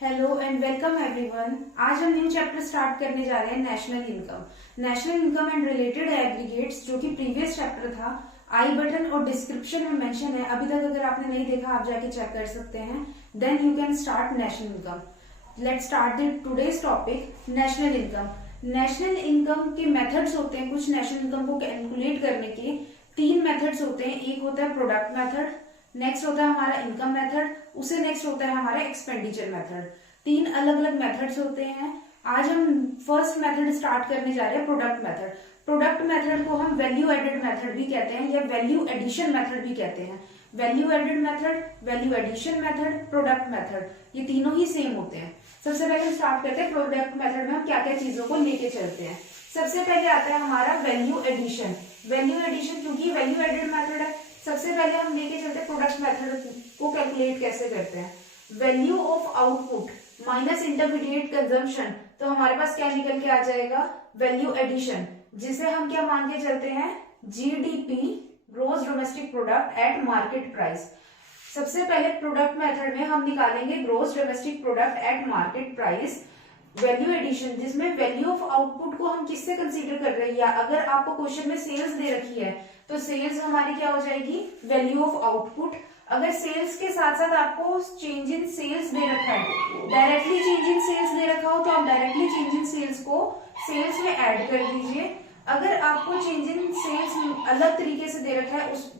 Hello and welcome everyone. आज हम new chapter start करने जा रहे हैं national income. National income and related aggregates, जो कि प्रीवियस चैप्टर था, आई बटन और डिस्क्रिप्शन में मेंशन है। अभी तक अगर आपने नहीं देखा आप जाके चेक कर सकते हैं। Then you can start national income. Let's start the today's topic, national income. National income के मेथड्स होते हैं। कुछ नेशनल इनकम को कैलकुलेट करने के तीन मेथड्स होते हैं। एक होता है प्रोडक्ट मेथड, नेक्स्ट होता है हमारा इनकम मेथड, उसे नेक्स्ट होता है हमारा एक्सपेंडिचर मेथड। तीन अलग अलग मेथड्स होते हैं। आज हम फर्स्ट मेथड स्टार्ट करने जा रहे हैं, प्रोडक्ट मेथड। प्रोडक्ट मेथड को हम वैल्यू एडेड मेथड भी कहते हैं या वैल्यू एडिशन मेथड भी कहते हैं। Value added method, value addition method, product method, ये तीनों ही सेम होते हैं। सबसे पहले हम स्टार्ट करते हैं प्रोडक्ट मेथड में हम क्या क्या चीजों को लेके चलते हैं। सबसे पहले आता है हमारा वैल्यू एडिशन। वैल्यू एडिशन क्योंकि वैल्यू एडेड मेथड है, सबसे पहले हम लेके चलते हैं प्रोडक्ट मेथड को कैलकुलेट कैसे करते हैं। Value of output minus intermediate consumption, तो हमारे पास क्या निकल के आ जाएगा, वैल्यू एडिशन, जिसे हम क्या मान के चलते हैं, GDP, gross domestic product at market price. सबसे पहले प्रोडक्ट मेथड में हम निकालेंगे gross domestic product at market price. Value addition, जिसमें वैल्यू ऑफ आउटपुट को हम किससे कंसीडर कर रहे हैं। अगर आपको क्वेश्चन में सेल्स दे रखी है तो सेल्स हमारी क्या हो जाएगी, वैल्यू ऑफ आउटपुट। अगर सेल्स के साथ साथ आपको चेंज इन सेल्स दे रखा है, डायरेक्टली चेंज इन सेल्स दे रखा हो तो आप डायरेक्टली चेंज इन सेल्स को सेल्स में ऐड कर दीजिए। अगर आपको चेंज इन सेल्स अलग तरीके से दे रखा है, उस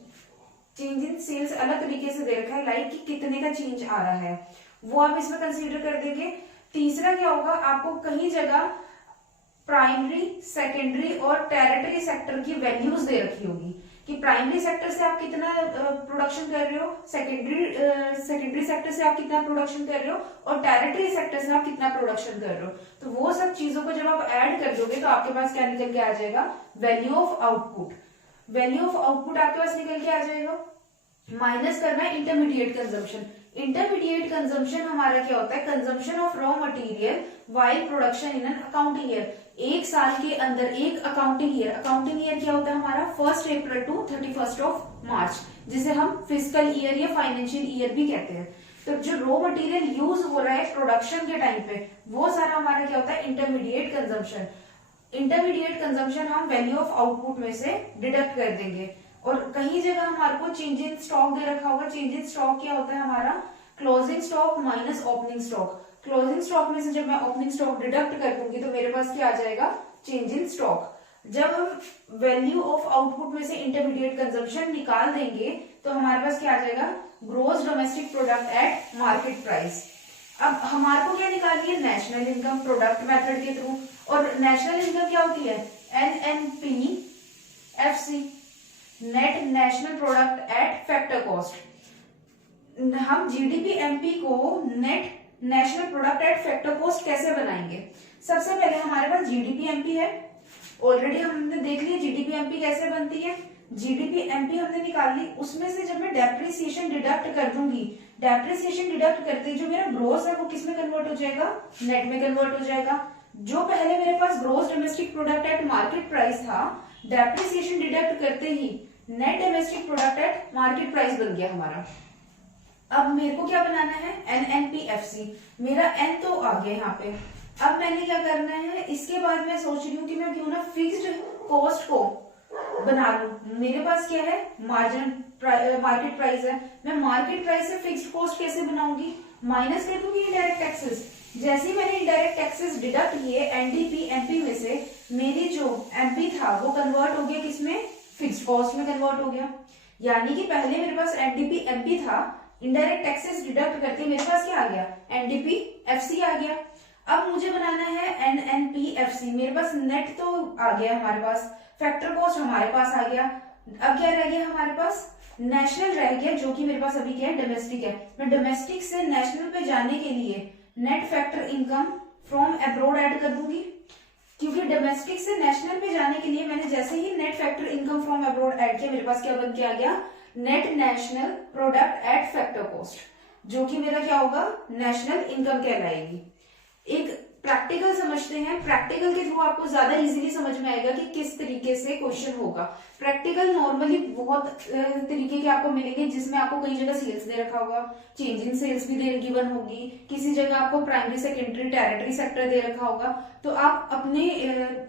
चेंज इन सेल्स अलग तरीके से दे रखा है, लाइक कि कितने का चेंज आ रहा है, वो आप इसमें कंसीडर कर देंगे। तीसरा क्या होगा, आपको कहीं जगह प्राइमरी, सेकेंडरी और टेरिटरी सेक्टर की वैल्यूज दे रखी होगी कि प्राइमरी सेक्टर से आप कितना प्रोडक्शन कर रहे हो, सेकेंडरी सेक्टर से आप कितना प्रोडक्शन कर रहे हो और टेरिटरी सेक्टर से आप कितना प्रोडक्शन कर रहे हो। तो वो सब चीजों को जब आप ऐड कर दोगे तो आपके पास क्या निकल के आ जाएगा, value of output. Value of output आपके पास निकल के आ जाएगा। माइनस करना है इंटरमीडिएट कंजम्पशन। इंटरमीडिएट कंजम्पशन हमारा क्या होता है, consumption of raw material while production in an accounting year. एक साल के अंदर एक अकाउंटिंग ईयर क्या होता है हमारा, 1 अप्रैल टू 31 मार्च, जिसे हम फिजिकल ईयर या फाइनेंशियल ईयर भी कहते हैं। तो जो रॉ मटेरियल यूज हो रहा है प्रोडक्शन के टाइम पे, वो सारा हमारा क्या होता है, इंटरमीडिएट कंजम्पशन। इंटरमीडिएट कंजम्पशन हम वैल्यू ऑफ आउटपुट में से डिडक्ट कर देंगे। और कहीं जगह हमारे को चेंज इन स्टॉक दे रखा होगा। चेंज इन स्टॉक क्या होता है हमारा, closing stock minus opening stock. Closing stock में से जब मैं ओपनिंग स्टॉक डिडक्ट कर दूंगी तो मेरे पास क्या आ जाएगा, चेंज इन स्टॉक। जब हम वैल्यू ऑफ आउटपुट में से इंटरमीडिएट कंजम्पशन निकाल देंगे तो हमारे पास क्या आ जाएगा, gross domestic product at market price. अब हमारे को क्या निकालनी है, नेशनल इनकम, प्रोडक्ट मेथड के थ्रू। और नेशनल इनकम क्या होती है, NNPFC, net national product at factor cost. हम जीडीपी एमपी को net national product at factor cost कैसे बनाएंगे। सबसे पहले हमारे पास जीडीपी एमपी है, ऑलरेडी हमने देख लिया जीडीपी एमपी कैसे बनती है। जीडीपी एमपी हमने निकाल ली, उसमें से जब मैं डेप्रिसिएशन डिडक्ट कर दूंगी, डेप्रिसिएशन डिडक्ट करते जो मेरा ग्रोस है वो किस में कन्वर्ट हो जाएगा, नेट में कन्वर्ट हो जाएगा। जो पहले मेरे पास gross domestic product at market price था, डेप्रिसिएशन डिडक्ट करते ही net domestic product at market price बन गया हमारा। अब मेरे को क्या बनाना है, NNPFC। मेरा N तो आ गया यहाँ पे। अब मैंने क्या करना है, इसके बाद मैं सोच रही हूँ कि मैं क्यों ना फिक्स्ड कॉस्ट को बना लूं। मेरे पास क्या है, मार्जिन मार्केट प्राइस है। मैं मार्केट प्राइस से फिक्स्ड कॉस्ट कैसे बनाऊंगी, माइनस कर दूंगी इनडायरेक्ट टैक्सेस। जैसे ही मैंने इनडायरेक्ट टैक्सेस डिडक्ट किए एनडीपी एमपी में से, मेरी जो एमपी था वो कन्वर्ट हो गया किसमें, फिक्स्ड कॉस्ट में कन्वर्ट हो गया। यानी कि पहले मेरे पास एनडीपी एमपी था, इनडायरेक्ट टैक्सेस डिडक्ट करके मेरे पास क्या आ गया, एनडीपी एफसी आ गया। अब मुझे बनाना है एनएनपीएफसी। मेरे पास नेट तो आ गया हमारे पास, फैक्टर कॉस्ट हमारे पास आ गया। अब क्या रह गया हमारे पास, नेशनल रह गया, जो कि मेरे पास अभी क्या है, डोमेस्टिक है। मैं डोमेस्टिक से नेशनल पे जाने के लिए net factor income from abroad add कर दूंगी, क्योंकि डोमेस्टिक से नेशनल पे जाने के लिए मैंने जैसे ही net factor income from abroad add किया, मेरे पास क्या बन के आ गया, net national product at factor cost, जो कि मेरा क्या होगा, नेशनल इनकम कहलाएगी। एक प्रैक्टिकल समझते हैं। प्रैक्टिकल के थ्रू आपको ज्यादा इजीली समझ में आएगा कि किस तरीके से क्वेश्चन होगा। प्रैक्टिकल नॉर्मली बहुत तरीके के आपको मिलेंगे, जिसमें आपको कई जगह सेल्स दे रखा होगा, चेंज इन सेल्स भी गिवन होगी, किसी जगह आपको प्राइमरी सेकेंडरी टेरिटरी सेक्टर दे रखा होगा। तो आप अपने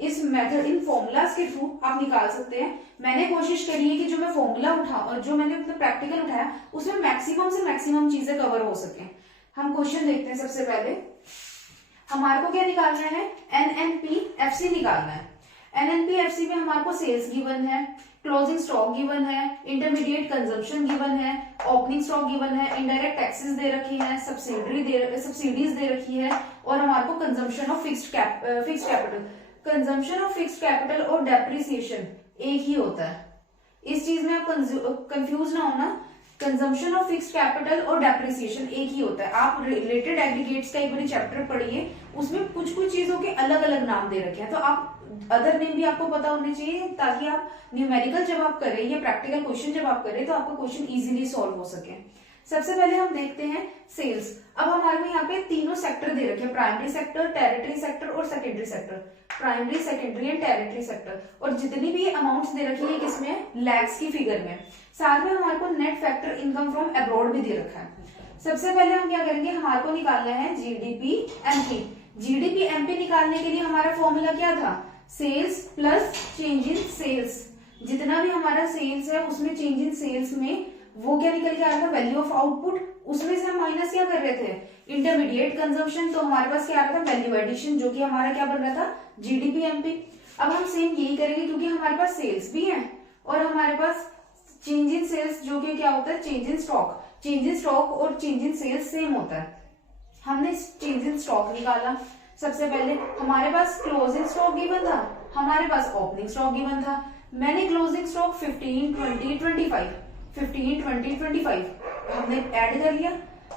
इस मेथड, इन फॉर्मूलाज के थ्रू आप निकाल सकते हैं। मैंने कोशिश करी है कि जो मैं फॉर्मूला और जो मैंने अपना प्रैक्टिकल उठाया उसमें मैक्सिमम से मैक्सिमम चीजें कवर हो सके। हम क्वेश्चन देखते हैं। सबसे पहले हमारे को क्या निकालना है, NNPFC निकालना है। NNPFC में हमारे को सेल्स गिवन है, क्लोजिंग स्टॉक गिवन है, इंटरमीडिएट कंजम्पशन गिवन है, ओपनिंग स्टॉक गिवन है, इनडायरेक्ट टैक्सेस दे रखी है, सब्सिडीज दे रखी है, और हमारे को consumption of fixed capital. Consumption of fixed capital और डेप्रिसिएशन एक ही होता है, इस चीज में आप कंफ्यूज ना होना। कंजम्पशन ऑफ फिक्स्ड कैपिटल और डेप्रिसिएशन एक ही होता है। आप रिलेटेड एग्रीगेट्स का एक बार चैप्टर पढ़िए, उसमें कुछ कुछ चीजों के अलग अलग नाम दे रखे हैं, तो आप अदर नेम भी आपको पता होने चाहिए, ताकि आप न्यूमेरिकल जब आप करें या प्रैक्टिकल क्वेश्चन जब आप करें तो आपका क्वेश्चन इजीली सॉल्व हो सके। सबसे पहले हम देखते हैं सेल्स। अब हमारे को यहाँ पे तीनों सेक्टर दे रखे हैं, प्राइमरी सेक्टर, टेरिटरी सेक्टर और secondary sector. Primary, secondary and territory sector, और जितनी भी अमाउंट्स दे रखी है किसमें, लैक्स की फिगर में। साथ में हमारे को net factor income from abroad भी दे रखा है। सबसे पहले हम क्या करेंगे, हमारे को निकालना है जीडीपी एमपी। जीडीपी एमपी निकालने के लिए हमारा फॉर्मूला क्या था, sales plus change in sales. जितना भी हमारा सेल्स है उसमें चेंज इन सेल्स में वो क्या निकल के आ रहा था, वैल्यू ऑफ आउटपुट। उसमें से हम माइनस क्या कर रहे थे, इंटरमीडिएट कंजम्पशन, तो हमारे पास क्या आ रहा था, वैल्यू एडिशन, जो कि हमारा क्या बन रहा था, जीडीपी एमपी। अब हम सेम यही करेंगे, क्योंकि हमारे पास सेल्स भी है और हमारे पास चेंज इन सेल्स, जो कि क्या होता है, change in stock. Change in stock और चेंज इन सेल्स सेम होता है। हमने चेंज इन स्टॉक निकाला। सबसे पहले हमारे पास क्लोजिंग स्टॉक गिवन था, हमारे पास ओपनिंग स्टॉक गिवन था। मैंने क्लोजिंग स्टॉक 15, 20, 25 15, 20, 25 हमने ऐड कर लिया,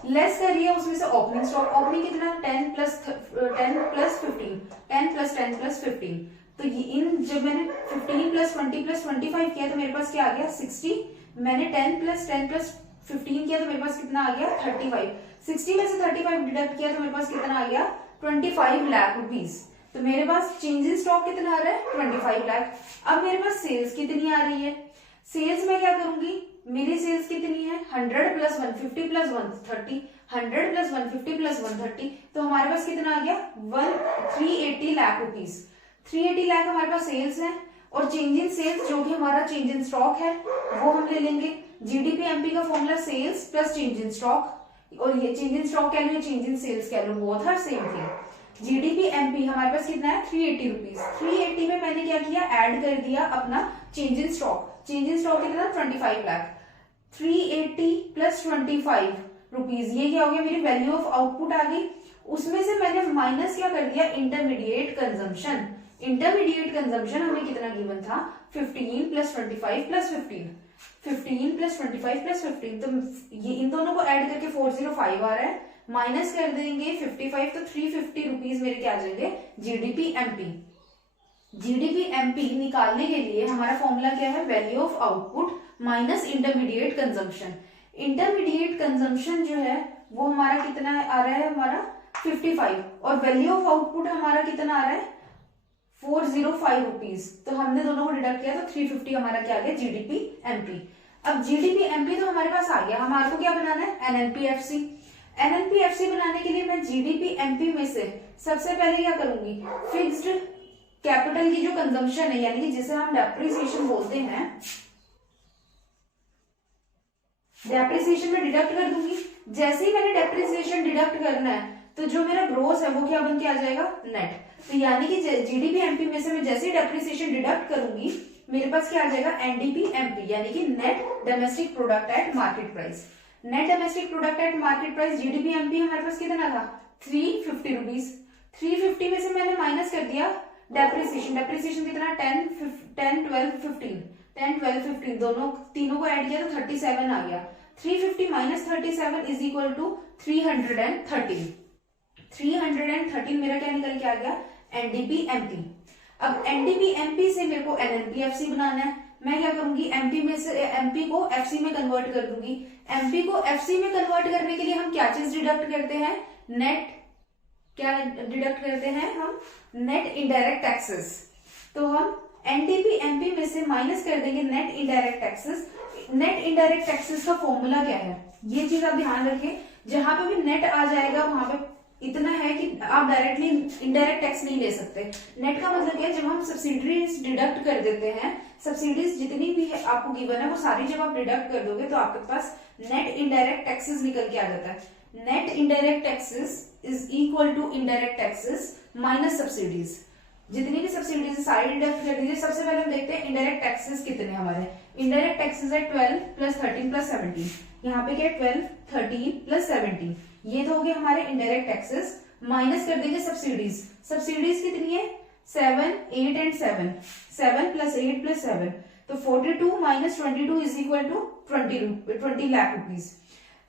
लेस कर लिया उसमें से ओपनिंग स्टॉक। ओपनिंग कितना, 10 प्लस 15, 10 प्लस 10 प्लस 15। तो इन जब मैंने 15 प्लस 20 प्लस 25 किया तो मेरे पास क्या आ गया, 60। मैंने 10 प्लस 10 प्लस 15 किया तो मेरे पास कितना आ गया, 35। 60 में से 35 डिडक्ट किया तो मेरे पास कितना आ गया, 25 लाख रुपीज। तो मेरे पास चेंज इन स्टॉक कितना आ रहा है, 25 लाख। अब मेरे पास सेल्स कितनी आ रही है, सेल्स में क्या करूंगी, मेरी सेल्स कितनी है, 100 प्लस 150 प्लस 130, 100 प्लस 150 प्लस 130, तो हमारे पास कितना आ गया, 380 लाख रुपीज। 380 लाख हमारे पास सेल्स है, और चेंज इन सेल्स जो कि हमारा चेंज इन स्टॉक है वो हम ले लेंगे। जीडीपी एमपी का formula sales plus change in stock, और ये चेंज इन स्टॉक कह लो, चेंज इन सेल्स कह लो, both are same thing. GDP MP हमारे पास कितना है, 380 रुपीज। 380 में मैंने क्या किया, ऐड कर दिया अपना change in stock. Change in stock कितना, 25 लाख। 380 प्लस 25 रुपीज, ये क्या हो गया, मेरी वैल्यू ऑफ आउटपुट आ गई। उसमें से मैंने माइनस क्या कर दिया, इंटरमीडिएट कंजम्पशन। इंटरमीडिएट कंजम्पशन हमें कितना गिवन था, 15 प्लस 25 प्लस 15, 15 प्लस 25 प्लस 15। तो ये इन दोनों को ऐड करके 405 आ रहा है, माइनस कर देंगे 55, तो 350 रुपीज मेरे क्या आ जाएंगे, जीडीपी एमपी। जीडीपी एमपी निकालने के लिए हमारा फॉर्मूला क्या है, value of output minus intermediate consumption. Intermediate consumption जो है वो हमारा कितना आ रहा है, हमारा 55, और वैल्यू ऑफ आउटपुट हमारा कितना आ रहा है, 405 रुपीज। तो हमने दोनों को डिडक्ट किया तो 350 हमारा क्या आ गया, जीडीपी एमपी। अब जीडीपी एमपी तो हमारे पास आ गया, हमारे को क्या बनाना है, एनएनपीएफसी। एनएनपीएफसी बनाने के लिए मैं जीडीपी एमपी में से सबसे पहले क्या करूंगी, फिक्स्ड कैपिटल की जो कंजम्पशन है, यानी कि जिसे हम डेप्रिसिएशन बोलते हैं, डेप्रिसिएशन में डिडक्ट कर दूंगी। जैसे ही मैंने डेप्रिसिएशन डिडक्ट करना है तो जो मेरा ग्रोस है वो क्या बन के आ जाएगा, नेट। तो यानी कि जीडीपी एमपी में से मैं जैसे ही डेप्रिसिएशन डिडक्ट करूंगी मेरे पास क्या आ जाएगा, एनडीपी एमपी, यानी कि net domestic product at market price. Net domestic product at market price GDP MP हमारे पास कितना था, 350 रुपीज। 350 में से मैंने माइनस कर दिया डेप्रिसिएशन। डेप्रिसिएशन कितना, 10, 12, 15, 10, 12, 15 दोनों तीनों को ऐड किया तो 37 आ गया। 350 माइनस 37 इज इक्वल टू 313। 313 मेरा क्या निकल के आ गया, एनडीपी एमपी। अब एनडीपी एमपी से मेरे को एनएनपीएफसी बनाना है। मैं क्या करूंगी, एमपी में से एमपी को एफसी में कन्वर्ट कर दूंगी। एमपी को एफसी में कन्वर्ट करने के लिए हम क्या चीज डिडक्ट करते हैं, नेट क्या डिडक्ट करते हैं हम? Net indirect taxes. तो हम एनडीपी एमपी में से माइनस कर देंगे net indirect taxes. Net indirect taxes का फॉर्मूला क्या है, ये चीज आप ध्यान रखें। जहां पे भी नेट आ जाएगा वहां पे इतना है कि आप डायरेक्टली इनडायरेक्ट टैक्स नहीं ले सकते। नेट का मतलब क्या है, जब हम सब्सिडीज डिडक्ट कर देते हैं, सब्सिडीज जितनी भी है आपको गिवन है वो सारी जब आप डिडक्ट कर दोगे तो आपके पास नेट इनडायरेक्ट टैक्सेस निकल के आ जाता है। Net indirect taxes is equal to indirect taxes minus subsidies. जितनी भी सब्सिडीज सारी डिडक्ट कर दीजिए। सबसे पहले हम देखते हैं इनडायरेक्ट टैक्सेस कितने हमारे। इनडायरेक्ट टैक्सेस है 12 प्लस 13 प्लस 17। यहाँ पे क्या 12, 13 प्लस 17, ये तो हो गए हमारे इनडायरेक्ट टैक्सेस। माइनस कर देंगे सब्सिडीज। सब्सिडीज कितनी है? 7, 8 एंड 7। 7 प्लस 8 प्लस 7, तो 42 minus 22 is equal to 20 lakh rupees.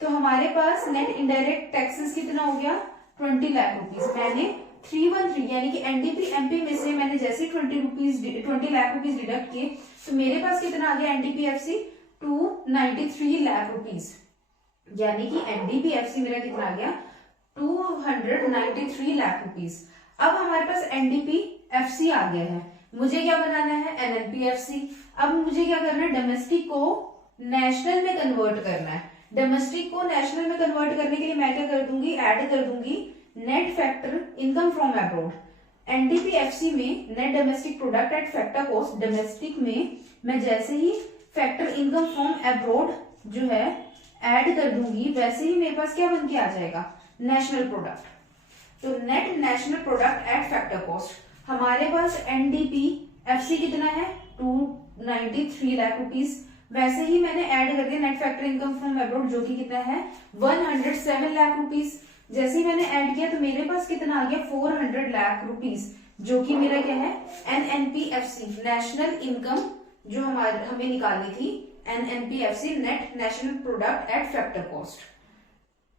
तो हमारे पास नेट इनडायरेक्ट टैक्सेस कितना हो गया? 20 लाख रुपीज। मैंने 313 यानी कि एनडीपी एमपी में से मैंने जैसे 20 लाख रुपीज डिडक्ट किए तो मेरे पास कितना आ गया एनडीपीएफसी? 293 लाख रुपीज। यानी कि एनडीपीएफसी मेरा कितना आ गया? 293 लाख रुपीज। अब हमारे पास एनडीपीएफसी आ गया है, मुझे क्या बनाना है? एनएनपीएफसी। अब मुझे क्या करना है? डोमेस्टिक को नेशनल में कन्वर्ट करना है। डोमेस्टिक को नेशनल में कन्वर्ट करने के लिए मैं क्या कर दूंगी? ऐड कर दूंगी net factor income from abroad. NDPFC में net domestic product at factor cost, domestic में मैं जैसे ही फैक्टर इनकम फ्रॉम अब्रॉड जो है ऐड कर दूंगी वैसे ही मेरे पास क्या बन के आ जाएगा? National product. तो net national product at factor cost हमारे पास एनडीपीएफसी कितना है? 293 लाख रुपीज। वैसे ही मैंने ऐड कर दिया net factor income from abroad जो कि कितना है? 107 लाख रुपीज। जैसे ही मैंने ऐड किया तो मेरे पास कितना आ गया? 400 लाख रुपीज, जो कि मेरा क्या है? एनएनपीएफसी नेशनल इनकम जो हमें निकालनी थी। NNPFC net national product at factor cost.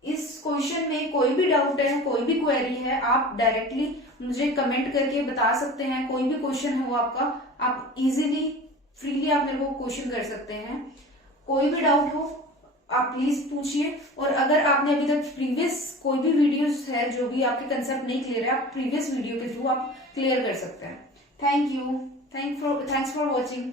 इस क्वेश्चन में कोई भी डाउट है, कोई भी क्वेरी है, आप डायरेक्टली मुझे कमेंट करके बता सकते हैं। कोई भी क्वेश्चन हो आपका, आप इजीली फ्रीली आप मेरे को क्वेश्चन कर सकते हैं। कोई भी डाउट हो आप प्लीज पूछिए। और अगर आपने अभी तक प्रीवियस कोई भी वीडियोस है जो भी आपके कंसेप्ट नहीं क्लियर है, आप प्रीवियस वीडियो के थ्रू आप क्लियर कर सकते हैं। Thank you. Thanks for watching.